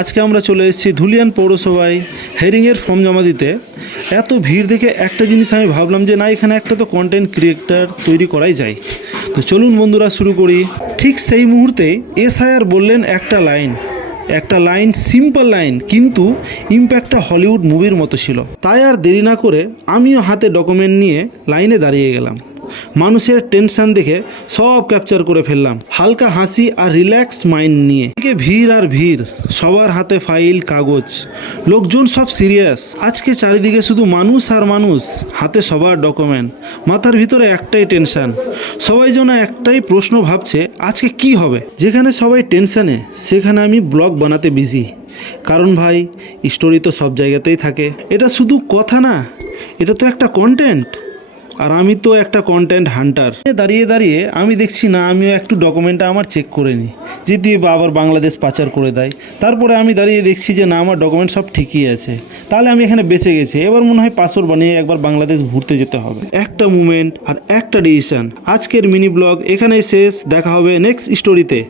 আজকে আমরা চলে এসেছি ধুলিয়ান পৌরসভায় হেরিংয়ের ফর্ম জমা দিতে। এত ভিড় দেখে একটা জিনিস আমি ভাবলাম যে না, এখানে একটা তো কন্টেন্ট ক্রিয়েটার তৈরি করাই যায়। তো চলুন বন্ধুরা শুরু করি। ঠিক সেই মুহূর্তে এসআইআর বললেন একটা লাইন, সিম্পল লাইন, কিন্তু ইম্প্যাক্টটা হলিউড মুভির মতো ছিল। তাই আর দেরি না করে আমিও হাতে ডকুমেন্ট নিয়ে লাইনে দাঁড়িয়ে গেলাম। মানুষের টেনশন দেখে সব ক্যাপচার করে ফেললাম, হালকা হাসি আর রিল্যাক্সড মাইন্ড নিয়ে। এদিকে ভিড় আর ভিড়, সবার হাতে ফাইল কাগজ, লোকজন সব সিরিয়াস। আজকে চারিদিকে শুধু মানুষ আর মানুষ, হাতে সবার ডকুমেন্ট, মাথার ভিতরে একটাই টেনশন। সবাই যেন একটাই প্রশ্ন ভাবছে, আজকে কি হবে। যেখানে সবাই টেনশনে, সেখানে আমি ব্লগ বানাতে বিজি। কারণ ভাই, স্টোরি তো সব জায়গাতেই থাকে। এটা শুধু কথা না, এটা তো একটা কন্টেন্ট। আর আমি তো একটা কন্টেন্ট হান্টার। দাঁড়িয়ে দাঁড়িয়ে আমি দেখছি না, আমিও একটু ডকুমেন্টটা আমার চেক করে নিই, যদি আবার বাংলাদেশ পাচার করে দেয়। তারপরে আমি দাঁড়িয়ে দেখছি যে না, আমার ডকুমেন্ট সব ঠিকই আছে, তাহলে আমি এখানে বেঁচে গেছি। এবার মনে হয় পাসপোর্ট বানিয়ে একবার বাংলাদেশ ঘুরতে যেতে হবে। একটা মুভমেন্ট আর একটা ডিসিশন। আজকের মিনি ব্লগ এখানেই শেষ, দেখা হবে নেক্সট স্টোরিতে।